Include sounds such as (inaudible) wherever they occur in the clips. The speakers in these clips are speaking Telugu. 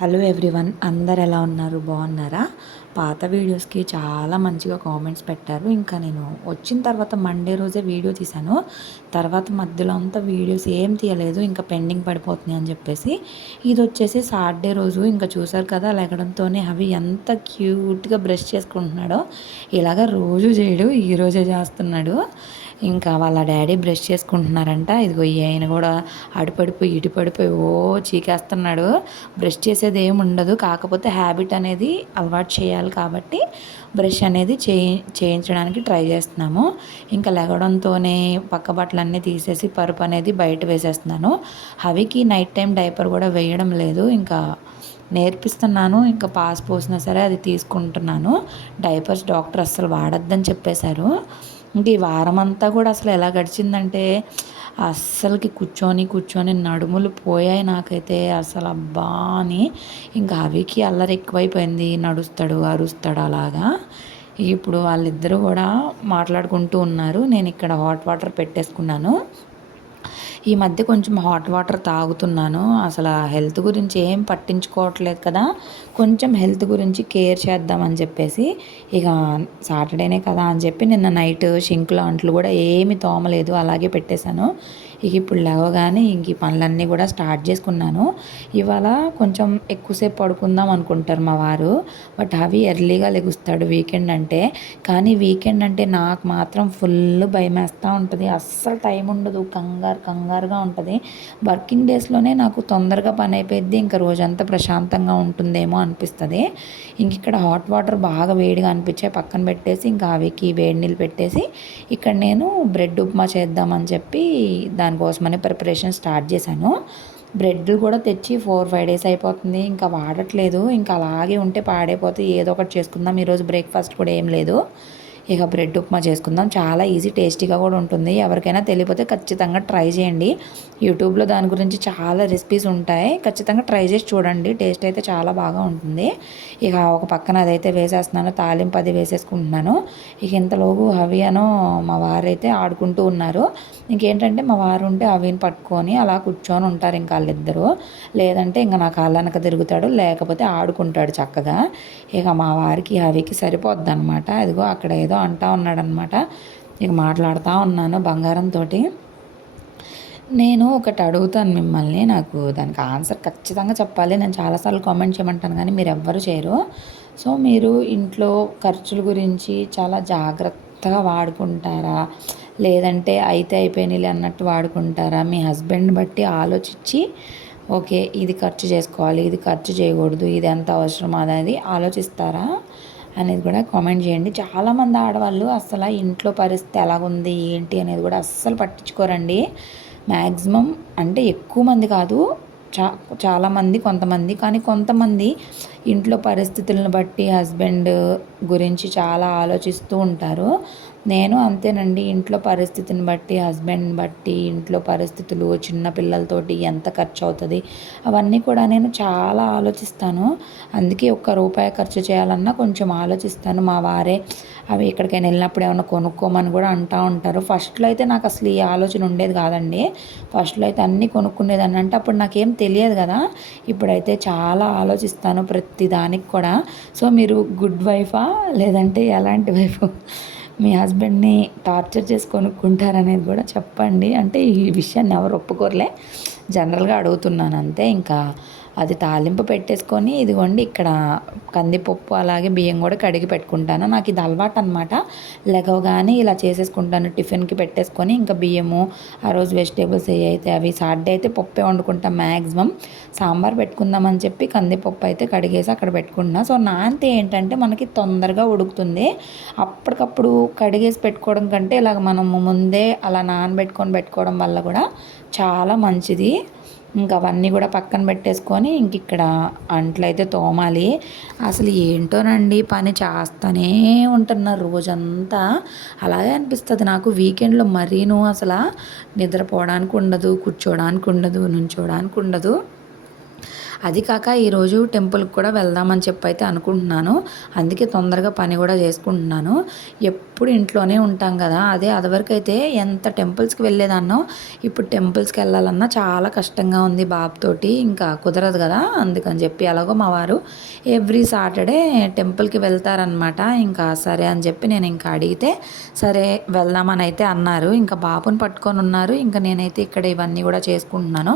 హలో ఎవ్రీవన్ అందరు ఎలా ఉన్నారు? బాగున్నారా? పాత వీడియోస్కి చాలా మంచిగా కామెంట్స్ పెట్టారు. ఇంకా నేను వచ్చిన తర్వాత మండే రోజే వీడియో తీశాను. తర్వాత మధ్యలో అంతా వీడియోస్ ఏం తీయలేదు ఇంకా పెండింగ్ పడిపోతున్నాయి అని చెప్పేసి. ఇది వచ్చేసి సాటర్డే రోజు ఇంకా చూసారు కదా లెగడంతోనే అవి ఎంత క్యూట్గా బ్రష్ చేసుకుంటున్నాడో ఇలాగ రోజు చేయడు ఈరోజే చేస్తున్నాడు. ఇంకా వాళ్ళ డాడీ బ్రష్ చేసుకుంటున్నారంట. ఇదిగో ఆయన కూడా అడుపడిపోయి ఇటుపడిపోయి ఓ చీకేస్తున్నాడు. బ్రష్ చేసేది ఏమి ఉండదు. కాకపోతే హ్యాబిట్ అనేది అలవాటు చేయాలి కాబట్టి బ్రష్ అనేది చేయి చేయించడానికి ట్రై చేస్తున్నాము. ఇంకా లెగడంతోనే పక్క బట్టలన్నీ తీసేసి పరుపు అనేది బయట వేసేస్తున్నాను. హవికి నైట్ టైం డైపర్ కూడా వేయడం లేదు. ఇంకా నేర్పిస్తున్నాను. ఇంకా పాస్ పోసినా సరే అది తీసుకుంటున్నాను. డైపర్స్ డాక్టర్ అస్సలు వాడద్దని చెప్పేశారు. ఇంక ఈ వారం అంతా కూడా అసలు ఎలా గడిచిందంటే అస్సలకి కూర్చొని కూర్చొని నడుములు పోయాయి నాకైతే అసలు అబ్బా అని. ఇంకా అవికి అల్లరి ఎక్కువైపోయింది నడుస్తాడు అరుస్తాడు అలాగా. ఇప్పుడు వాళ్ళిద్దరూ కూడా మాట్లాడుకుంటూ ఉన్నారు నేను ఇక్కడ హాట్ వాటర్ పెట్టేసుకున్నాను. ఈ మధ్య కొంచెం హాట్ వాటర్ తాగుతున్నాను. అసలు హెల్త్ గురించి ఏం పట్టించుకోవట్లేదు కదా. కొంచెం హెల్త్ గురించి కేర్ చేద్దామని చెప్పేసి ఇక సాటర్డేనే కదా అని చెప్పి నిన్న నైట్ షింక్ లాంట్లు కూడా ఏమి తోమలేదు. అలాగే పెట్టేశాను. ఇక ఇప్పుడు లేవగానే ఇంక ఈ పనులన్నీ కూడా స్టార్ట్ చేసుకున్నాను. ఇవాళ కొంచెం ఎక్కువసేపు పడుకుందాం అనుకుంటారు మా వారు. బట్ అవి ఎర్లీగా లెగుస్తాడు వీకెండ్ అంటే. కానీ వీకెండ్ అంటే నాకు మాత్రం ఫుల్ భయమేస్తూ ఉంటుంది. అస్సలు టైం ఉండదు. కంగారు కంగారుగా ఉంటుంది. వర్కింగ్ డేస్లోనే నాకు తొందరగా పని అయిపోయింది ఇంకా రోజంతా ప్రశాంతంగా ఉంటుందేమో అనిపిస్తుంది. ఇంక ఇక్కడ హాట్ వాటర్ బాగా వేడిగా అనిపించే పక్కన పెట్టేసి ఇంకా అవికి వేడి నీళ్ళు పెట్టేసి ఇక్కడ నేను బ్రెడ్ ఉప్మా చేద్దామని చెప్పి దాని దానికోసమని ప్రిపరేషన్ స్టార్ట్ చేశాను. బ్రెడ్లు కూడా తెచ్చి ఫోర్ ఫైవ్ డేస్ అయిపోతుంది. ఇంకా వాడట్లేదు. ఇంకా అలాగే ఉంటే పాడైపోతే ఏదో ఒకటి చేసుకుందాం. ఈరోజు బ్రేక్ఫాస్ట్ కూడా ఏం లేదు. ఇక బ్రెడ్ ఉప్మా చేసుకుందాం. చాలా ఈజీ టేస్టీగా కూడా ఉంటుంది. ఎవరికైనా తెలియపోతే ఖచ్చితంగా ట్రై చేయండి. యూట్యూబ్లో దాని గురించి చాలా రెసిపీస్ ఉంటాయి. ఖచ్చితంగా ట్రై చేసి చూడండి. టేస్ట్ అయితే చాలా బాగా ఉంటుంది. ఇక ఒక పక్కన అదైతే వేసేస్తున్నాను. తాలింపు అది వేసేసుకుంటున్నాను. ఇక ఇంతలోపు హవి అనో మా వారైతే ఆడుకుంటూ ఉన్నారు. ఇంకేంటంటే మా వారు ఉంటే అవిని పట్టుకొని అలా కూర్చొని ఉంటారు ఇంకా వాళ్ళిద్దరూ. లేదంటే ఇంకా నా కాళ్ళనక తిరుగుతాడు లేకపోతే ఆడుకుంటాడు చక్కగా. ఇక మా వారికి అవికి సరిపోద్ది అనమాట అదిగో అక్కడ ఏదో అంటా ఉన్నాడనమాట ఇక మాట్లాడుతూ ఉన్నాను బంగారంతో నేను ఒకటి అడుగుతాను మిమ్మల్ని నాకు దానికి ఆన్సర్ ఖచ్చితంగా చెప్పాలి. నేను చాలాసార్లు కామెంట్ చేయమంటాను కానీ మీరు ఎవ్వరు చేయరు. సో మీరు ఇంట్లో ఖర్చుల గురించి చాలా జాగ్రత్తగా వాడుకుంటారా? లేదంటే అయితే అయిపోయినాయి అన్నట్టు వాడుకుంటారా? మీ హస్బెండ్ బట్టి ఆలోచించి ఓకే ఇది ఖర్చు చేసుకోవాలి ఇది ఖర్చు చేయకూడదు ఇది ఎంత అవసరం అనేది ఆలోచిస్తారా? అనేది కూడా కామెంట్ చేయండి. చాలామంది ఆడవాళ్ళు అసలు ఇంట్లో పరిస్థితి ఎలాగుంది ఏంటి అనేది కూడా అస్సలు పట్టించుకోరండి. మ్యాక్సిమం అంటే ఎక్కువ మంది కాదు చా చాలామంది కొంతమంది కానీ కొంతమంది ఇంట్లో పరిస్థితులను బట్టి హస్బెండ్ గురించి చాలా ఆలోచిస్తూ ఉంటారు. నేను అంతేనండి. ఇంట్లో పరిస్థితిని బట్టి హస్బెండ్ని బట్టి ఇంట్లో పరిస్థితులు చిన్న పిల్లలతోటి ఎంత ఖర్చు అవుతుంది అవన్నీ కూడా నేను చాలా ఆలోచిస్తాను. అందుకే ఒక్క రూపాయి ఖర్చు చేయాలన్నా కొంచెం ఆలోచిస్తాను. మా వారే అవి ఎక్కడికైనా వెళ్ళినప్పుడు ఏమైనా కొనుక్కోమని కూడా అంటూ ఉంటారు. ఫస్ట్లో అయితే నాకు అసలు ఈ ఆలోచన ఉండేది కాదండి. ఫస్ట్లో అయితే అన్నీ కొనుక్కునేదాన్ని. అంటే అప్పుడు నాకేం తెలియదు కదా. ఇప్పుడైతే చాలా ఆలోచిస్తాను ప్రతి దానికి కూడా. సో మీరు గుడ్ వైఫా లేదంటే ఎలాంటి వైఫ్ మీ హస్బెండ్ని టార్చర్ చేసి కొనుక్కుంటారనేది కూడా చెప్పండి. అంటే ఈ విషయాన్ని ఎవరు ఒప్పుకోరలే. జనరల్గా అడుగుతున్నాను అంతే. ఇంకా అది తాలింపు పెట్టేసుకొని ఇదిగోండి ఇక్కడ కందిపప్పు అలాగే బియ్యం కూడా కడిగి పెట్టుకుంటాను. నాకు ఇది అలవాటు అనమాట లెగవగానే ఇలా చేసేసుకుంటాను టిఫిన్కి పెట్టేసుకొని ఇంకా బియ్యము ఆ రోజు వెజిటేబుల్స్ ఏ అయితే అవి సాటర్డే అయితే పప్పే వండుకుంటాం మ్యాక్సిమం సాంబార్ పెట్టుకుందామని చెప్పి కందిపప్పు అయితే కడిగేసి అక్కడ పెట్టుకుంటున్నా. సో నాంతే ఏంటంటే మనకి తొందరగా ఉడుకుతుంది. అప్పటికప్పుడు కడిగేసి పెట్టుకోవడం కంటే ఇలాగ మనము ముందే అలా నానబెట్టుకొని పెట్టుకోవడం వల్ల కూడా చాలా మంచిది. ఇంకా అవన్నీ కూడా పక్కన పెట్టేసుకొని ఇంక ఇక్కడ అంట్లయితే తోమాలి. అసలు ఏంటోనండి పని చేస్తూనే ఉంటున్నారు రోజంతా. అలాగే అనిపిస్తుంది నాకు వీకెండ్లో మరీను అసలు నిద్రపోవడానికి ఉండదు కూర్చోడానికి ఉండదు నుంచోడానికి ఉండదు. అది కాక ఈరోజు టెంపుల్కి కూడా వెళ్దామని చెప్పి అయితే అనుకుంటున్నాను. అందుకే తొందరగా పని కూడా చేసుకుంటున్నాను. ఎప్పుడు ఇంట్లోనే ఉంటాం కదా. అదే అదివరకు అయితే ఎంత టెంపుల్స్కి వెళ్ళేదాన్నో ఇప్పుడు టెంపుల్స్కి వెళ్ళాలన్నా చాలా కష్టంగా ఉంది బాబుతోటి ఇంకా కుదరదు కదా. అందుకని చెప్పి ఎలాగో మా వారు ఎవ్రీ సాటర్డే టెంపుల్కి వెళ్తారనమాట ఇంకా సరే అని చెప్పి నేను ఇంకా అడిగితే సరే వెళ్దామని అయితే అన్నారు. ఇంకా బాబుని పట్టుకొని ఉన్నారు. ఇంకా నేనైతే ఇక్కడ ఇవన్నీ కూడా చేసుకుంటున్నాను.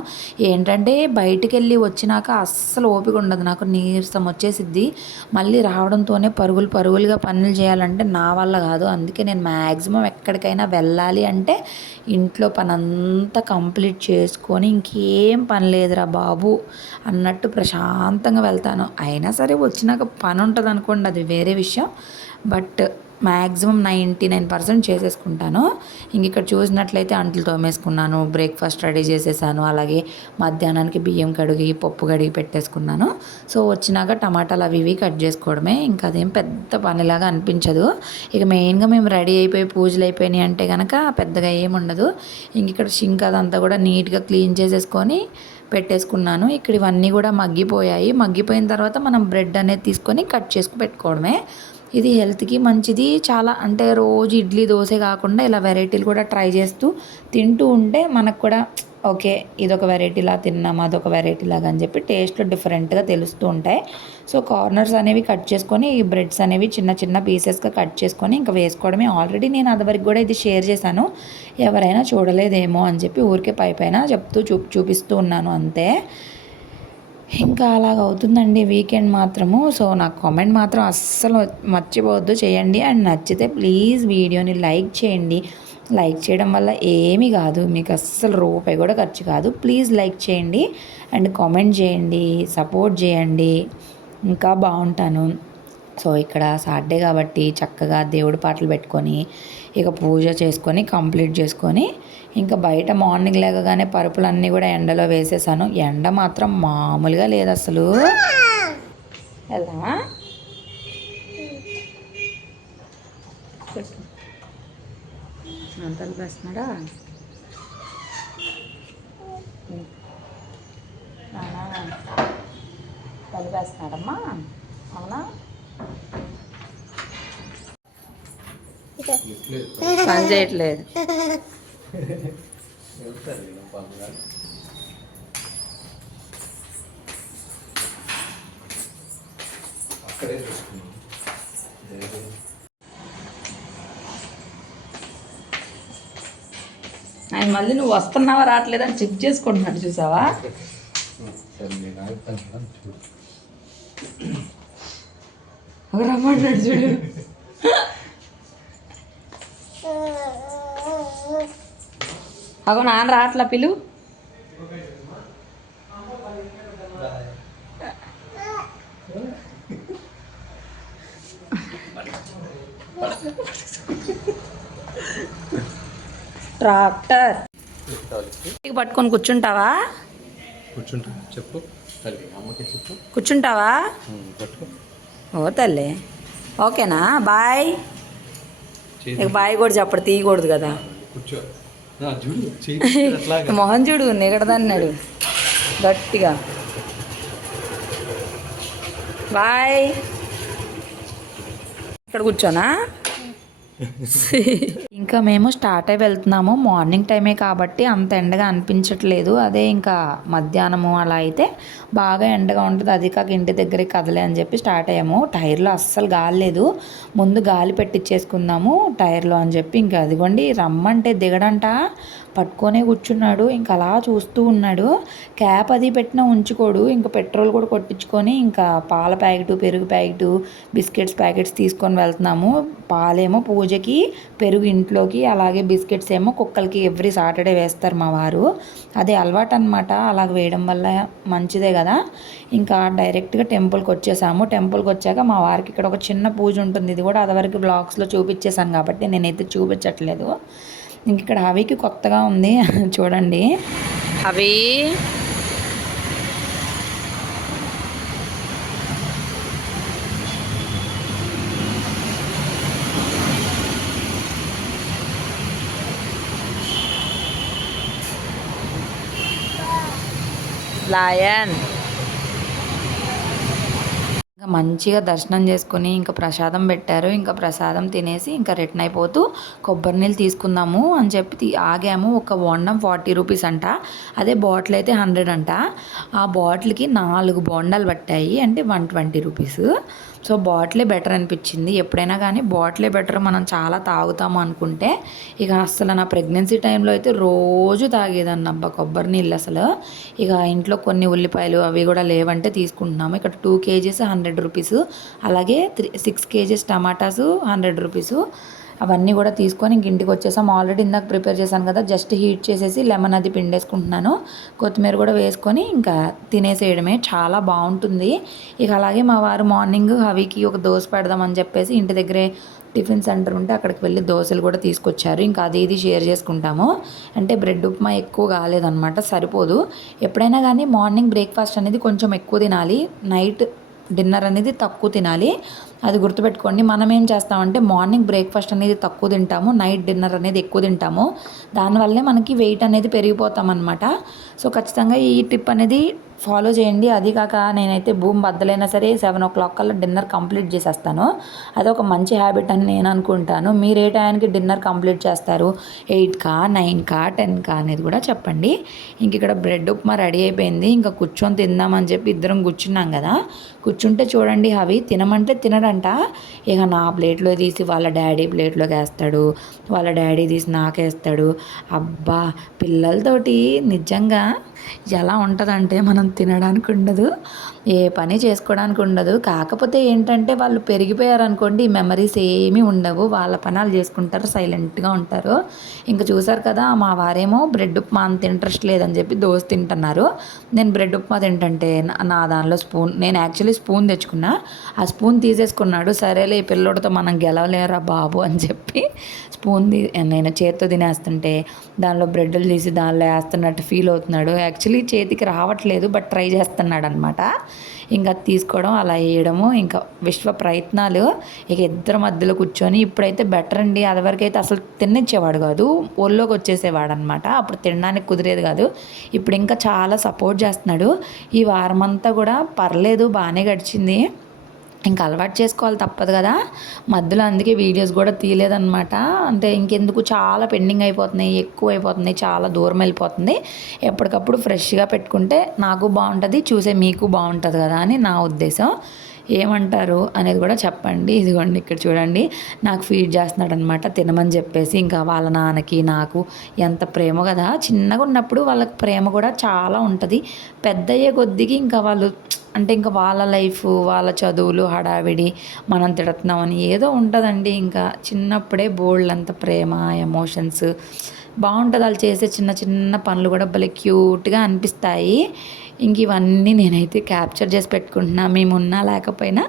ఏంటంటే బయటికి వెళ్ళి వచ్చినాక అస్సలు ఓపిక ఉండదు. నాకు నీరసం వచ్చేసిద్ది. మళ్ళీ రావడంతోనే పరుగులు పరుగులుగా పనులు చేయాలంటే నా వల్ల కాదు. అందుకే నేను మ్యాక్సిమం ఎక్కడికైనా వెళ్ళాలి అంటే ఇంట్లో పని అంతా కంప్లీట్ చేసుకొని ఇంకేం పని లేదురా బాబు అన్నట్టు ప్రశాంతంగా వెళ్తాను. అయినా సరే వచ్చినాక పని ఉంటుంది అనుకోండి అది వేరే విషయం. But maximum ninety nine percent చేసేసుకుంటాను. ఇంక ఇక్కడ చూసినట్లయితే అంట్లు తోమేసుకున్నాను బ్రేక్ఫాస్ట్ రెడీ చేసేసాను అలాగే మధ్యాహ్నానికి బియ్యం కడిగి పప్పు కడిగి పెట్టేసుకున్నాను. సో వచ్చినాక టమాటాలు అవి ఇవి కట్ చేసుకోవడమే. ఇంకా అదేం పెద్ద పనిలాగా అనిపించదు. ఇక మెయిన్గా మేము రెడీ అయిపోయి పూజలు అయిపోయినాయి అంటే కనుక పెద్దగా ఏముండదు ఇంక ఇక్కడ షింక్ అదంతా కూడా నీట్గా క్లీన్ చేసేసుకొని పెట్టేసుకున్నాను. ఇక్కడ ఇవన్నీ కూడా మగ్గిపోయాయి. మగ్గిపోయిన తర్వాత మనం బ్రెడ్ అనేది తీసుకొని కట్ చేసుకు పెట్టుకోవడమే. ఇది హెల్త్కి మంచిది. చాలా అంటే రోజు ఇడ్లీ దోశ కాకుండా ఇలా వెరైటీలు కూడా ట్రై చేస్తూ తింటూ ఉంటే మనకు కూడా ఓకే ఇదొక వెరైటీలా తిన్నాం అదొక వెరైటీ లాగా అని చెప్పి టేస్ట్లో డిఫరెంట్గా తెలుస్తూ ఉంటాయి. సో కార్నర్స్ అనేవి కట్ చేసుకొని ఈ బ్రెడ్స్ అనేవి చిన్న చిన్న పీసెస్గా కట్ చేసుకొని ఇంకా వేసుకోవడమే. ఆల్రెడీ నేను అదివరకు కూడా ఇది షేర్ చేశాను. ఎవరైనా చూడలేదేమో అని చెప్పి ఊరికే పై పైన చెప్తూ చూ చూపిస్తూ ఉన్నాను అంతే. ఇంకా అలాగ అవుతుందండి వీకెండ్ మాత్రము. సో నాకు కామెంట్ మాత్రం అస్సలు మర్చిపోవద్దు. చేయండి. అండ్ నచ్చితే ప్లీజ్ వీడియోని లైక్ చేయండి. లైక్ చేయడం వల్ల ఏమీ కాదు. మీకు అస్సలు రూపాయి కూడా ఖర్చు కాదు. ప్లీజ్ లైక్ చేయండి. అండ్ కామెంట్ చేయండి. సపోర్ట్ చేయండి. ఇంకా బాగుంటాను. సో ఇక్కడ సాటర్డే కాబట్టి చక్కగా దేవుడి పాటలు పెట్టుకొని ఇక పూజ చేసుకొని కంప్లీట్ చేసుకొని ఇంకా బయట మార్నింగ్ లేకగానే పరుపులన్నీ కూడా ఎండలో వేసేసాను. ఎండ మాత్రం మామూలుగా లేదు అసలు. వెళ్దామా? అంతలు వేస్తున్నాడా? అవునా? పని చేయట్లేదు. అక్కడే చూసుకున్నాం ఆయన మళ్ళీ నువ్వు వస్తున్నావా రావట్లేదని చెక్ చేసుకుంటున్నాడు చూసావా? రమ్మంటాడు చూడు. అగో నాన్న రావట్లా పిలు. ట్రాక్టర్. పట్టుకొని కూర్చుంటావా? కూర్చుంటా. చెప్పు. కూర్చుంటావా? ఓ తల్లి. ఓకేనా? బాయ్. బాయ్ కూడా చెప్పడు తీయకూడదు కదా. కూర్చో. (laughs) మొహం చూడు నిగడదన్నాడు. గట్టిగా. బాయ్. ఇక్కడ కూర్చోనా? (laughs) ఇంకా మేము స్టార్ట్ అయి వెళ్తున్నాము. మార్నింగ్ టైమే కాబట్టి అంత ఎండగా అనిపించట్లేదు. అదే ఇంకా మధ్యాహ్నము అలా అయితే బాగా ఎండగా ఉంటుంది. అది కాక ఇంటి దగ్గరికి కదలే అని చెప్పి స్టార్ట్ అయ్యాము. టైర్లో అస్సలు గాలి లేదు. ముందు గాలి పెట్టించేసుకుందాము టైర్లో అని చెప్పి ఇంకా అదిగోండి రమ్మంటే దిగడంట. పట్టుకొనే కూర్చున్నాడు. ఇంకా అలా చూస్తూ ఉన్నాడు. క్యాప్ అది పెట్టినా ఉంచుకోడు. ఇంకా పెట్రోల్ కూడా కొట్టించుకొని ఇంకా పాల ప్యాకెట్ పెరుగు ప్యాకెట్ బిస్కెట్స్ ప్యాకెట్స్ తీసుకొని వెళ్తున్నాము. పాలేమో పూజకి పెరుగు ఇంట్లోకి అలాగే బిస్కెట్స్ ఏమో కుక్కలకి ఎవ్రీ సాటర్డే వేస్తారు మా వారు. అదే అలవాటు అనమాట అలాగ వేయడం వల్ల మంచిదే కదా. ఇంకా డైరెక్ట్గా టెంపుల్కి వచ్చేసాము. టెంపుల్కి వచ్చాక మా వారికి ఇక్కడ ఒక చిన్న పూజ ఉంటుంది. ఇది కూడా అదివరకు బ్లాగ్స్లో చూపించేశాను కాబట్టి నేనైతే చూపించట్లేదు. ఇంక ఇక్కడ హవికి కొత్తగా ఉంది. (laughs) చూడండి. హవి. లయన్ మంచిగా దర్శనం చేసుకుని ఇంకా ప్రసాదం పెట్టారు. ఇంకా ప్రసాదం తినేసి ఇంకా రిటర్న్ అయిపోతూ కొబ్బరి నీళ్ళు తీసుకుందాము అని చెప్పి ఆగాము. ఒక బోండం ఫార్టీ రూపీస్ అంట. అదే బాటిల్ అయితే హండ్రెడ్ అంట. ఆ బాటిల్కి నాలుగు బోండాలు పట్టాయి. అంటే వన్ ట్వంటీ రూపీస్. సో బాటిలే బెటర్ అనిపించింది. ఎప్పుడైనా కానీ బాటిలే బెటర్ మనం చాలా తాగుతాము అనుకుంటే ఇక అసలు నా ప్రెగ్నెన్సీ టైంలో అయితే రోజు తాగేదాన్ని అబ్బా కొబ్బరి నీళ్ళు అసలు. ఇక ఇంట్లో కొన్ని ఉల్లిపాయలు అవి కూడా లేవంటే తీసుకుంటున్నాము. ఇక్కడ టూ కేజీస్ హండ్రెడ్ రూపీస్ అలాగే three six kgs tomatoes hundred rupees అవన్నీ కూడా తీసుకొని ఇంక ఇంటికి వచ్చేసాం. ఆల్రెడీ ఇందాక ప్రిపేర్ చేశాను కదా జస్ట్ హీట్ చేసేసి లెమన్ అది పిండేసుకుంటున్నాను. కొత్తిమీర కూడా వేసుకొని ఇంకా తినేసేయడమే. చాలా బాగుంటుంది. ఇక అలాగే మా వారు మార్నింగ్ హవికి ఒక దోశ పెడదామని చెప్పేసి ఇంటి దగ్గరే టిఫిన్ సెంటర్ ఉంటే అక్కడికి వెళ్ళి దోశలు కూడా తీసుకొచ్చారు. ఇంకా అది ఇది షేర్ చేసుకుంటాము. అంటే బ్రెడ్ ఉప్మా ఎక్కువ కాలేదన్నమాట సరిపోదు. ఎప్పుడైనా కానీ మార్నింగ్ బ్రేక్ఫాస్ట్ అనేది కొంచెం ఎక్కువ తినాలి. నైట్ డిన్నర్ అనేది తక్కువ తినాలి. అది గుర్తుపెట్టుకోండి. మనం ఏం చేస్తామంటే మార్నింగ్ బ్రేక్ఫాస్ట్ అనేది తక్కువ తింటాము నైట్ డిన్నర్ అనేది ఎక్కువ తింటాము. దానివల్లే మనకి వెయిట్ అనేది పెరిగిపోతాం అనమాట సో ఖచ్చితంగా ఈ టిప్ అనేది ఫాలో చేయండి. అది కాక నేనైతే భూమి బద్దలైనా సరే సెవెన్ ఓ క్లాక్ కల్లా డిన్నర్ కంప్లీట్ చేసేస్తాను. అదొక మంచి హ్యాబిట్ అని నేను అనుకుంటాను. మీరు ఏ టైంకి డిన్నర్ కంప్లీట్ చేస్తారు? ఎయిట్కా నైన్కా టెన్కా అనేది కూడా చెప్పండి. ఇంక ఇక్కడ బ్రెడ్ ఉప్మా రెడీ అయిపోయింది. ఇంకా కూర్చొని తిందామని చెప్పి ఇద్దరం కూర్చున్నాం కదా. కూర్చుంటే చూడండి అవి తినమంటే తినడంట. ఇక నా ప్లేట్లో తీసి వాళ్ళ డాడీ ప్లేట్లోకి వేస్తాడు వాళ్ళ డాడీ తీసి నాకేస్తాడు అబ్బా పిల్లలతోటి నిజంగా ఎలా ఉంటుందంటే మనం తినడానికి ఉండదు. ఏ పని చేసుకోవడానికి ఉండదు. కాకపోతే ఏంటంటే వాళ్ళు పెరిగిపోయారు అనుకోండి ఈ మెమరీస్ ఏమీ ఉండవు. వాళ్ళ పనాలు చేసుకుంటారు సైలెంట్గా ఉంటారు. ఇంకా చూసారు కదా మా వారేమో బ్రెడ్ ఉప్మా అంత ఇంట్రెస్ట్ లేదని చెప్పి దోశ తింటున్నారు. నేను బ్రెడ్ ఉప్మా తింటంటే నా- దానిలో స్పూన్ నేను యాక్చువల్లీ స్పూన్ తెచ్చుకున్నా. ఆ స్పూన్ తీసేసుకున్నాడు. సరేలే ఈ పిల్లోడితో మనం గెలవలేరా బాబు అని చెప్పి స్పూన్ తీ నేను చేతితో తినేస్తుంటే దానిలో బ్రెడ్లు తీసి దానిలో వేస్తున్నట్టు ఫీల్ అవుతున్నాడు. యాక్చువల్లీ చేతికి రావట్లేదు బట్ ట్రై చేస్తున్నాడు అనమాట ఇంకా తీసుకోవడం అలా వేయడము ఇంకా విశ్వ ప్రయత్నాలు. ఇక ఇద్దరు మధ్యలో కూర్చొని ఇప్పుడైతే బెటర్ అండి. అదివరకైతే అసలు తినిచ్చేవాడు కాదు. ఒళ్ళోకి వచ్చేసేవాడు అనమాట అప్పుడు తినడానికి కుదిరేది కాదు. ఇప్పుడు ఇంకా చాలా సపోర్ట్ చేస్తున్నాడు. ఈ వారం అంతా కూడా పర్లేదు బాగానే గడిచింది. ఇంకా అలవాటు చేసుకోవాలి తప్పదు కదా. మధ్యలో అందుకే వీడియోస్ కూడా తీయలేదన్నమాట. అంటే ఇంకెందుకు చాలా పెండింగ్ అయిపోతున్నాయి ఎక్కువ అయిపోతున్నాయి చాలా దూరం వెళ్ళిపోతుంది. ఎప్పటికప్పుడు ఫ్రెష్గా పెట్టుకుంటే నాకు బాగుంటుంది చూసే మీకు బాగుంటుంది కదా అని నా ఉద్దేశం. ఏమంటారు అనేది కూడా చెప్పండి. ఇదిగోండి ఇక్కడ చూడండి. నాకు ఫీడ్ చేస్తున్నాడు అనమాట తినమని చెప్పేసి ఇంకా వాళ్ళ నాన్నకి నాకు ఎంత ప్రేమ కదా. చిన్నగా ఉన్నప్పుడు వాళ్ళకి ప్రేమ కూడా చాలా ఉంటుంది. పెద్ద అయ్యే కొద్దికి ఇంకా వాళ్ళు అంటే ఇంకా వాళ్ళ లైఫ్ వాళ్ళ చదువులు హడావిడి మనం తిడుతున్నామని ఏదో ఉంటుందండి. ఇంకా చిన్నప్పుడే బోల్డ్ అంత ప్రేమ ఎమోషన్స్ బాగుంటుంది. వాళ్ళు చేసే చిన్న చిన్న పనులు కూడా భలే క్యూట్గా అనిపిస్తాయి. ఇంక ఇవన్నీ నేనైతే క్యాప్చర్ చేసి పెట్టుకుంటున్నా. మేము ఉన్నా లేకపోయినా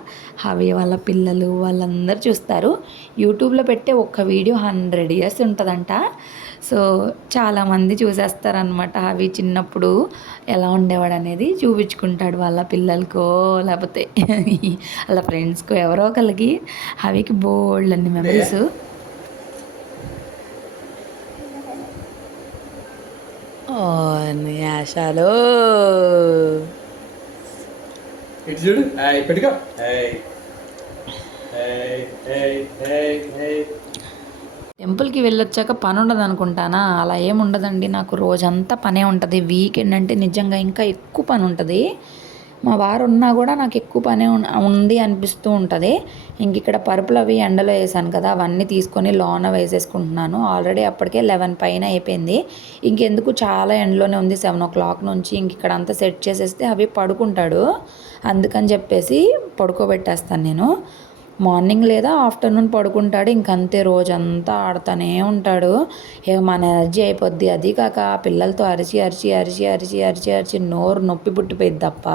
అవి వాళ్ళ పిల్లలు వాళ్ళందరూ చూస్తారు. యూట్యూబ్లో పెట్టే ఒక్క వీడియో హండ్రెడ్ ఇయర్స్ ఉంటుందంట. సో చాలామంది చూసేస్తారనమాట అవి చిన్నప్పుడు ఎలా ఉండేవాడు అనేది చూపించుకుంటాడు వాళ్ళ పిల్లలకో లేకపోతే వాళ్ళ ఫ్రెండ్స్కో ఎవరో ఒకరికి అవికి బోల్డ్ అన్ని మెమరీస్ ఓ ఆశాలో ఇటు చూడు. ఏయ్, పెట్టుకో. ఏయ్. ఏయ్, ఏయ్, ఏయ్, ఏయ్. టెంపుల్కి వెళ్ళొచ్చాక పని ఉండదు అనుకుంటానా అలా ఏం ఉండదండి నాకు. రోజంతా పనే ఉంటుంది. వీకెండ్ అంటే నిజంగా ఇంకా ఎక్కువ పని ఉంటుంది మా వారు ఉన్నా కూడా నాకు ఎక్కువ పనే ఉంది అనిపిస్తూ ఉంటుంది. ఇంక ఇక్కడ పరుపులు అవి ఎండలో వేసాను కదా అవన్నీ తీసుకొని లోన వేసేసుకుంటున్నాను. ఆల్రెడీ అప్పటికే లెవెన్ పైన అయిపోయింది. ఇంకెందుకు చాలా ఎండలోనే ఉంది సెవెన్ ఓ క్లాక్ నుంచి ఇంక ఇక్కడ అంతా సెట్ చేసేస్తే అవి పడుకుంటాడు. అందుకని చెప్పేసి పడుకోబెట్టేస్తాను నేను. మార్నింగ్ లేదా ఆఫ్టర్నూన్ పడుకుంటాడు. ఇంకంతే రోజంతా ఆడుతూనే ఉంటాడు. ఇక మన ఎనర్జీ అయిపోద్ది. అది కాక పిల్లలతో అరిచి అరిచి అరిచి అరిచి అరిచి అరిచి నోరు నొప్పి పుట్టిపోయింది తప్ప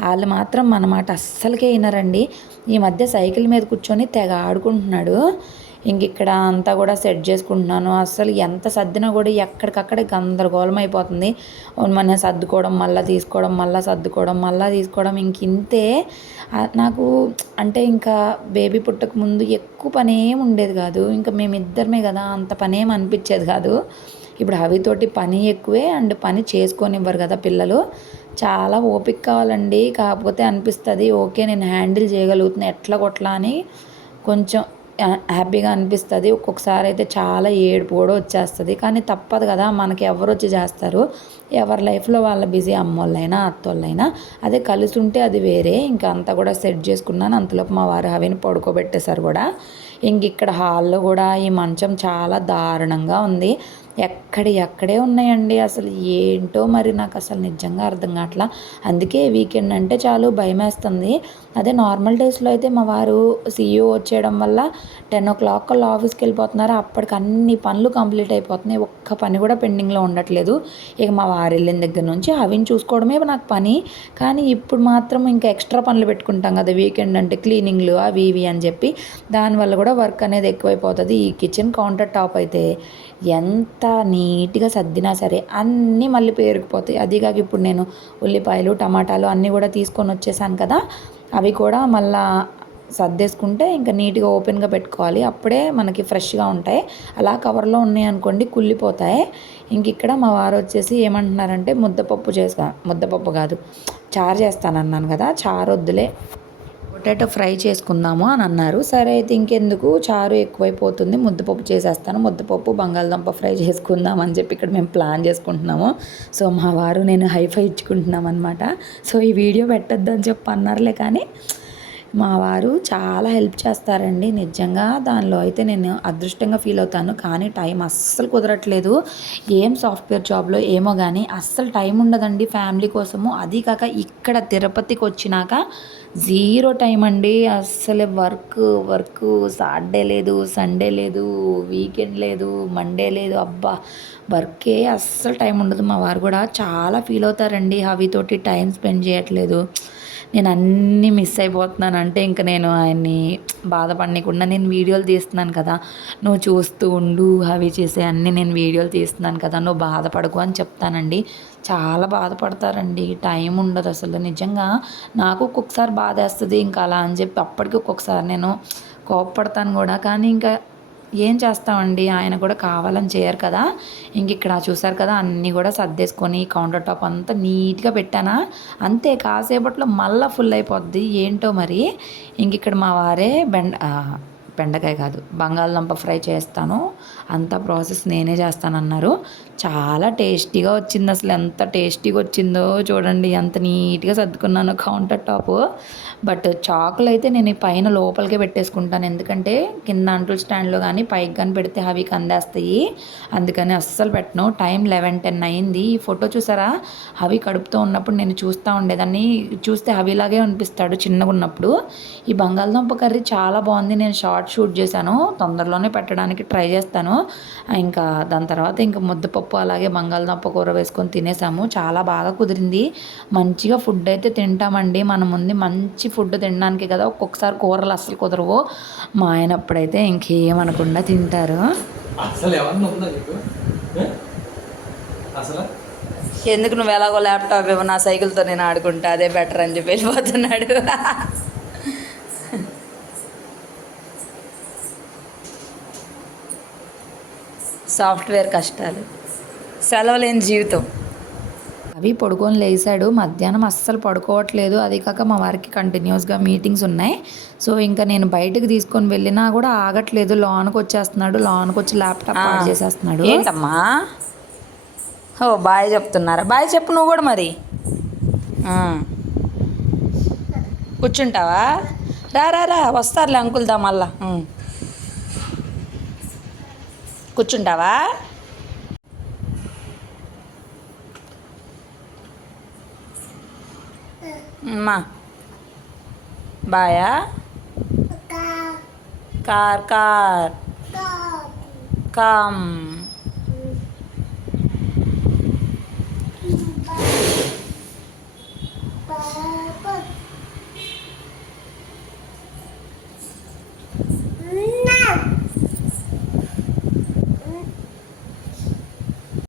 వాళ్ళు మాత్రం మన మాట అస్సలకే వినరండి. ఈ మధ్య సైకిల్ మీద కూర్చొని తెగ ఆడుకుంటున్నాడు. ఇంక ఇక్కడ అంతా కూడా సెట్ చేసుకుంటున్నాను. అసలు ఎంత సర్దినా కూడా ఎక్కడికక్కడే గందరగోళం అయిపోతుంది. మన సర్దుకోవడం మళ్ళీ తీసుకోవడం మళ్ళీ సర్దుకోవడం మళ్ళీ తీసుకోవడం ఇంక ఇంతే. నాకు అంటే ఇంకా బేబీ పుట్టక ముందు ఎక్కువ పని ఏం ఉండేది కాదు. ఇంకా మేమిద్దరమే కదా అంత పని ఏం అనిపించేది కాదు. ఇప్పుడు అవితోటి పని ఎక్కువే అండ్ పని చేసుకొనివ్వరు కదా పిల్లలు. చాలా ఓపిక కావాలండి. కాకపోతే అనిపిస్తుంది ఓకే నేను హ్యాండిల్ చేయగలుగుతున్నా ఎట్లా కొట్లా అని కొంచెం హ్యాపీగా అనిపిస్తుంది. ఒక్కొక్కసారి అయితే చాలా ఏడుపు కూడా వచ్చేస్తుంది. కానీ తప్పదు కదా మనకి ఎవరు వచ్చి చేస్తారు? ఎవరి లైఫ్లో వాళ్ళ బిజీ అమ్మోళ్ళైనా అత్తోళ్ళైనా. అదే కలిసి ఉంటే అది వేరే. ఇంకా అంతా కూడా సెట్ చేసుకున్నాను. అంతలోపు మా వారు హవిని పడుకోబెట్టేశారు కూడా. ఇంక ఇక్కడ హాల్లో కూడా ఈ మంచం చాలా దారుణంగా ఉంది. ఎక్కడి ఎక్కడే ఉన్నాయండి? అసలు ఏంటో మరి నాకు అసలు నిజంగా అర్థం కావట్లా. అందుకే వీకెండ్ అంటే చాలు భయం వేస్తుంది అదే నార్మల్ డేస్లో అయితే మా వారు సీఈఓ వచ్చేయడం వల్ల టెన్ ఓ క్లాక్ కల్లా ఆఫీస్కి వెళ్ళిపోతున్నారు. అప్పటికి అన్ని పనులు కంప్లీట్ అయిపోతున్నాయి. ఒక్క పని కూడా పెండింగ్లో ఉండట్లేదు. ఇక మా వారు వెళ్ళిన దగ్గర నుంచి అవిని చూసుకోవడమే నాకు పని. కానీ ఇప్పుడు మాత్రం ఇంకా ఎక్స్ట్రా పనులు పెట్టుకుంటాం కదా వీకెండ్ అంటే క్లీనింగ్లు అవి ఇవి అని చెప్పి. దానివల్ల కూడా వర్క్ అనేది ఎక్కువైపోతుంది. ఈ కిచెన్ కౌంటర్ టాప్ అయితే ఎంత నీట్గా సర్దినా సరే అన్నీ మళ్ళీ పేరుకుపోతాయి. అదిగాక ఇప్పుడు నేను ఉల్లిపాయలు టమాటాలు అన్నీ కూడా తీసుకొని వచ్చేసాను కదా అవి కూడా మళ్ళా సర్దేసుకుంటే ఇంకా నీట్గా ఓపెన్గా పెట్టుకోవాలి. అప్పుడే మనకి ఫ్రెష్గా ఉంటాయి. అలా కవర్లో ఉన్నాయి అనుకోండి కుళ్ళిపోతాయి. ఇంక ఇక్కడ మా వారు వచ్చేసి ఏమంటున్నారంటే ముద్దపప్పు చేస్తా ముద్దపప్పు కాదు చారు చేస్తానన్నాను కదా చారు వద్దులే పొటాటో ఫ్రై చేసుకుందాము అని అన్నారు. సరే అయితే ఇంకెందుకు? చారు ఎక్కువైపోతుంది. ముద్దపప్పు చేసేస్తాను. ముద్దపప్పు బంగాళదుంప ఫ్రై చేసుకుందాం అని చెప్పి ఇక్కడ మేము ప్లాన్ చేసుకుంటున్నాము. సో మా వారు నేను హైఫై ఇచ్చుకుంటున్నాం అనమాట సో ఈ వీడియో పెట్టొద్దు అని చెప్పి అన్నారులే కానీ మా వారు చాలా హెల్ప్ చేస్తారండి. నిజంగా దానిలో అయితే నేను అదృష్టంగా ఫీల్ అవుతాను. కానీ టైం అస్సలు కుదరట్లేదు. ఏం సాఫ్ట్వేర్ జాబ్లో ఏమో కానీ అస్సలు టైం ఉండదండి ఫ్యామిలీ కోసము. అది కాక ఇక్కడ తిరుపతికి వచ్చినాక జీరో టైం అండి. అస్సలు వర్క్ వర్క్ సాటర్డే లేదు సండే లేదు వీకెండ్ లేదు మండే లేదు. అబ్బా! వర్కే అస్సలు టైం ఉండదు. మా వారు కూడా చాలా ఫీల్ అవుతారండి. హవితోటి టైం స్పెండ్ చేయట్లేదు. నేను అన్నీ మిస్ అయిపోతున్నాను. అంటే ఇంకా నేను ఆయన్ని బాధపడనీయకుండా నేను వీడియోలు తీస్తున్నాను కదా. నువ్వు చూస్తూ ఉండు అవి చేసే అన్నీ నేను వీడియోలు తీస్తున్నాను కదా. నువ్వు బాధపడకు అని చెప్తానండి. చాలా బాధపడతారండి. టైం ఉండదు అసలు. నిజంగా నాకు ఒక్కొక్కసారి బాధ వేస్తుంది ఇంకా అలా అని చెప్పి అప్పటికి ఒక్కొక్కసారి నేను కోపపడతాను కూడా. కానీ ఇంకా ఏం చేస్తామండి? ఆయన కూడా కావాలని చేయరు కదా. ఇంక ఇక్కడ చూసారు కదా అన్నీ కూడా సర్దేసుకొని కౌంటర్ టాప్ అంతా నీట్గా పెట్టానా? అంతే కాసేపట్లో మళ్ళీ ఫుల్ అయిపోద్ది. ఏంటో మరి? ఇంక ఇక్కడ మా వారే బెండ బెండకాయ కాదు. బంగాళదుంప ఫ్రై చేస్తాను. అంత ప్రాసెస్ నేనే చేస్తానన్నారు. చాలా టేస్టీగా వచ్చింది అసలు. ఎంత టేస్టీగా వచ్చిందో చూడండి. ఎంత నీట్గా సర్దుకున్నాను కౌంటర్ టాప్. బట్ చాకులు అయితే నేను పైన లోపలికే పెట్టేసుకుంటాను. ఎందుకంటే కింద అంటుల స్టాండ్లో కానీ పైకి కానీ పెడితే అవి కందేస్తాయి. అందుకని అస్సలు పెట్టను. టైం లెవెన్ టెన్ అయింది. ఈ ఫోటో చూసారా? అవి కడుపుతో ఉన్నప్పుడు నేను చూస్తూ ఉండేదాన్ని. చూస్తే అవిలాగే అనిపిస్తాడు చిన్నగా ఉన్నప్పుడు. ఈ బంగాళదుంప కర్రీ చాలా బాగుంది. నేను షార్ట్ షూట్ చేశాను. తొందరలోనే పెట్టడానికి ట్రై చేస్తాను. ఇంకా దాని తర్వాత ఇంకా ముద్దపప్పు అలాగే బంగాళదుంప కూర వేసుకొని తినేసాము. చాలా బాగా కుదిరింది. మంచిగా ఫుడ్ అయితే తింటామండి. మన ముందు మంచి ఫుడ్ తినడానికి కదా ఒక్కొక్కసారి కూరలు అస్సలు కుదరవు. మా ఆయన అప్పుడైతే ఇంకేమనకుండా తింటారు. అసలు ఎవరన్నా ఉందా నీకు? ఏ? అసలు? ఎందుకు నువ్వు ఎలాగో ల్యాప్టాప్ ఇవ్వ నా సైకిల్తో నేను ఆడుకుంటా అదే బెటర్ అని చెప్పి వెళ్ళిపోతున్నాడు. సాఫ్ట్వేర్ కష్టాలు. సెలవులేని జీవితం. అవి పడుకొని లేచాడు. మధ్యాహ్నం అస్సలు పడుకోవట్లేదు. అది కాక మా వారికి కంటిన్యూస్గా మీటింగ్స్ ఉన్నాయి. సో ఇంకా నేను బయటకు తీసుకొని వెళ్ళినా కూడా ఆగట్లేదు. లోన్కి వచ్చేస్తున్నాడు. లోన్కి వచ్చి ల్యాప్టాప్ ఆన్ చేసేస్తున్నాడు. ఏంటమ్మా? ఓ బాయ్ చెప్తున్నారా? బాయ్ చెప్పు నువ్వు కూడా మరి. కూర్చుంటావా? రా రా రా. వస్తారులే అంకుల్దా మళ్ళా. కూర్చుంటావా? అమ్మా. బాయా? కార్. Car come.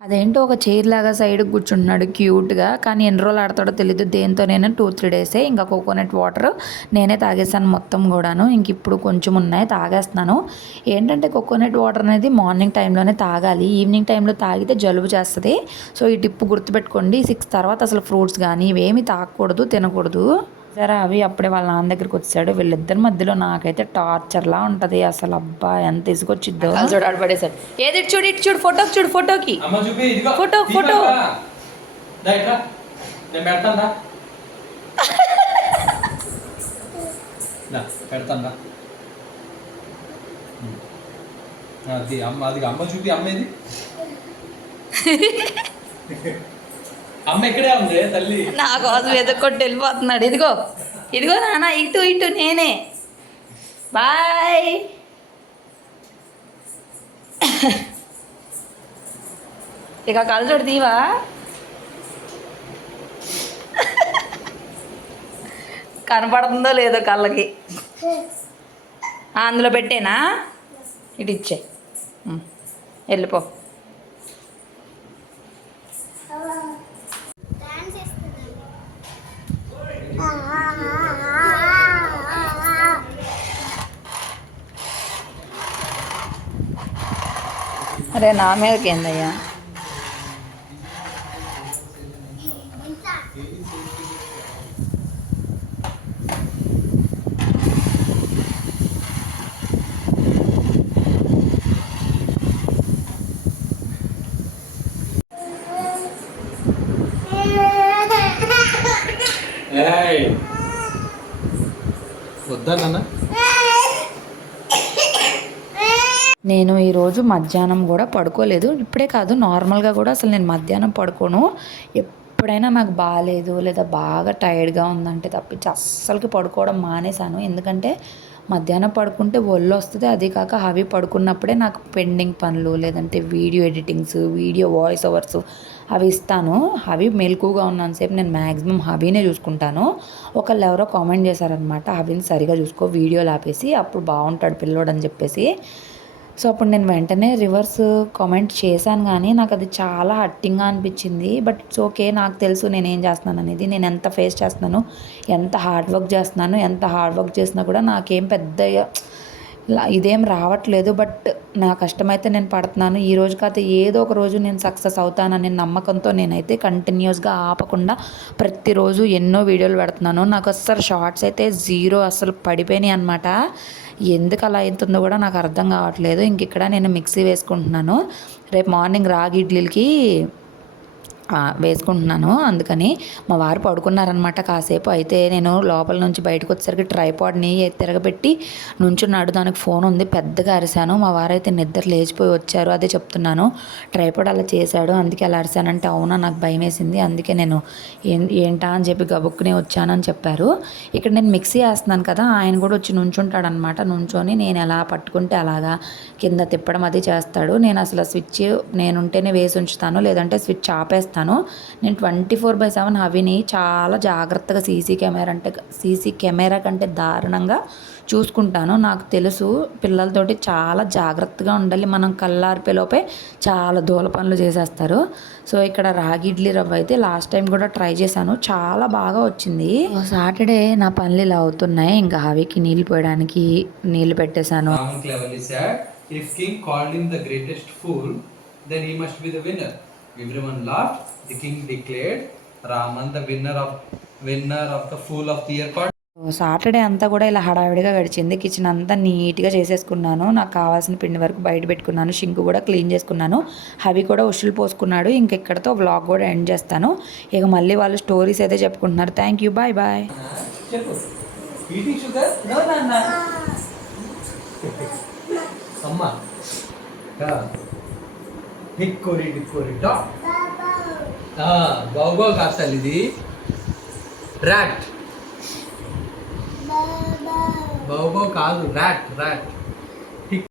అదేంటో ఒక చైర్ లాగా సైడ్ కూర్చుంటున్నాడు క్యూట్గా కానీ ఎన్ని రోజులు ఆడతాడో తెలియదు దేంతో నేను టూ త్రీ డేసే ఇంకా కోకోనట్ వాటర్ నేనే తాగేసాను మొత్తం కూడాను. ఇంక ఇప్పుడు కొంచెం ఉన్నాయి తాగేస్తున్నాను. ఏంటంటే కోకోనట్ వాటర్ అనేది మార్నింగ్ టైంలోనే తాగాలి. ఈవినింగ్ టైంలో తాగితే జలుబు చేస్తుంది. సో ఈ టిప్పు గుర్తుపెట్టుకోండి. సిక్స్ తర్వాత అసలు ఫ్రూట్స్ కానీ ఇవేమి తాగకూడదు తినకూడదు. సరే అవి అప్పుడే వాళ్ళ నాన్న దగ్గరికి వచ్చాడు. వీళ్ళిద్దరి మధ్యలో నాకైతే టార్చర్లా ఉంటుంది. అసలు అబ్బా ఎంత ఇసుకొచ్చిద్దో చూడు ఆడపడేసాడు ఏది చూడు ఇటు చూడు ఫోటోకి చూడు ఫోటోకి అమ్మ చూపి ఇదిగో ఫోటో, ఫోటో. పెడతాను. అది అమ్మ అది అమ్మ చూపి అమ్మ ఇది (laughs) అమ్మ ఇక్కడే ఉంది తల్లి. నా కోసం వెతుక్కొట్టి వెళ్ళిపోతున్నాడు. ఇదిగో ఇదిగో నాన్న ఇటు ఇటు నేనే. బాయ్. ఇక కళ్ళు చూడు తీవా కనపడుతుందో లేదో కళ్ళకి. అందులో పెట్టేనా? ఇటు ఇచ్చే. వెళ్ళిపో. అరే నా మీదకి ఏందయ్యా? వద్దా నాన్న? నేను ఈరోజు మధ్యాహ్నం కూడా పడుకోలేదు. ఇప్పుడే కాదు నార్మల్గా కూడా అసలు నేను మధ్యాహ్నం పడుకోను. ఎప్పుడైనా నాకు బాగాలేదు లేదా బాగా టైర్డ్గా ఉందంటే తప్పించి అస్సలకి పడుకోవడం మానేశాను. ఎందుకంటే మధ్యాహ్నం పడుకుంటే ఒళ్ళు వస్తుంది అది కాక హవి పడుకున్నప్పుడే నాకు పెండింగ్ పనులు లేదంటే video editings video voice overs అవి ఇస్తాను. హవి మెలకుగా ఉన్నంతసేపు నేను మ్యాక్సిమం హబీనే చూసుకుంటాను. ఒకళ్ళు ఎవరో కామెంట్ చేశారనమాట హబీని సరిగా చూసుకో వీడియోలు ఆపేసి అప్పుడు బాగుంటాడు పిల్లోడు అని చెప్పేసి. సో అప్పుడు నేను వెంటనే రివర్స్ కామెంట్ చేశాను కానీ నాకు అది చాలా హట్టింగ్గా అనిపించింది. బట్ ఇట్స్ ఓకే నాకు తెలుసు నేను ఏం చేస్తున్నాను అనేది. నేను ఎంత ఫేస్ చేస్తున్నాను ఎంత హార్డ్ వర్క్ చేస్తున్నాను ఎంత హార్డ్ వర్క్ చేసినా కూడా నాకేం పెద్ద ఇదేం రావట్లేదు బట్ నా కష్టమైతే నేను పడుతున్నాను. ఈ రోజు కాదు ఏదో ఒక రోజు నేను సక్సెస్ అవుతాననే నమ్మకంతో నేనైతే కంటిన్యూస్గా ఆపకుండా ప్రతిరోజు ఎన్నో వీడియోలు పెడుతున్నాను. నాకు అస్సలు షార్ట్స్ అయితే జీరో అసలు పడిపోయినాయి అనమాట ఎందుకు అలా అవుతుందో కూడా నాకు అర్థం కావట్లేదు. ఇంక ఇక్కడ నేను మిక్సీ వేసుకుంటున్నాను. రేపు మార్నింగ్ రాగి ఇడ్లీలకి వేసుకుంటున్నాను. అందుకని మా వారు పడుకున్నారనమాట కాసేపు. అయితే నేను లోపల నుంచి బయటకు వచ్చేసరికి ట్రైపాడ్ని తిరగబెట్టి నుంచున్నాడు దానికి ఫోన్ ఉంది. పెద్దగా అరిశాను. మా వారు అయితే నిద్ర లేచిపోయి వచ్చారు. అదే చెప్తున్నాను. ట్రైపాడ్ అలా చేశాడు. అందుకే అలా అరిశానంటే అవునా? నాకు భయం వేసింది. అందుకే నేను ఏం ఏంటా అని చెప్పి గబుక్కునే వచ్చానని చెప్పారు. ఇక్కడ నేను మిక్సీ వేస్తున్నాను కదా ఆయన కూడా వచ్చి నుంచుంటాడనమాట నుంచొని నేను ఎలా పట్టుకుంటే అలాగా కింద తిప్పడం అది చేస్తాడు. నేను అసలు స్విచ్ నేనుంటేనే వేసి ఉంచుతాను. లేదంటే స్విచ్ ఆపేస్తాను. నేను ట్వంటీ ఫోర్ బై సెవెన్ హవిని చాలా జాగ్రత్తగా సీసీ కెమెరా అంటే సీసీ కెమెరా కంటే దారుణంగా చూసుకుంటాను. నాకు తెలుసు పిల్లలతోటి చాలా జాగ్రత్తగా ఉండాలి. మనం కల్లారిపోలోపే చాలా దూల పనులు చేసేస్తారు. సో ఇక్కడ రాగి ఇడ్లీ రవ్వ అయితే లాస్ట్ టైం కూడా ట్రై చేశాను. చాలా బాగా వచ్చింది. సాటర్డే నా పనులు ఇలా అవుతున్నాయి. ఇంకా హవికి నీళ్ళు పోయడానికి నీళ్ళు పెట్టేశాను. Raman cleverly said, if king called him the greatest fool, then he must be the winner. Everyone laughed. The king declared Raman the winner of winner of the fool of the year called. Saturday అంతా కూడా ఇలా హడావిడిగా గడిచింది. కిచెన్ అంతా నీట్గా చేసేసుకున్నాను. నాకు కావాల్సిన పిండి వరకు బయట పెట్టుకున్నాను. షింక్ కూడా క్లీన్ చేసుకున్నాను. హవి కూడా ఉషులు పోసుకున్నాడు. ఇంకెక్కడితో వ్లాగ్ కూడా ఎండ్ చేస్తాను. ఇక మళ్ళీ వాళ్ళు స్టోరీస్ అయితే చెప్పుకుంటున్నారు. థ్యాంక్ యూ బాయ్ బాయ్ అమ్మ. హిక్కోరి హిక్కోరి డాగ్ బాగో కాస్తాలి ఇది. ర్యాట్. బాగో కాదు ర్యాట్ ర్యాట్.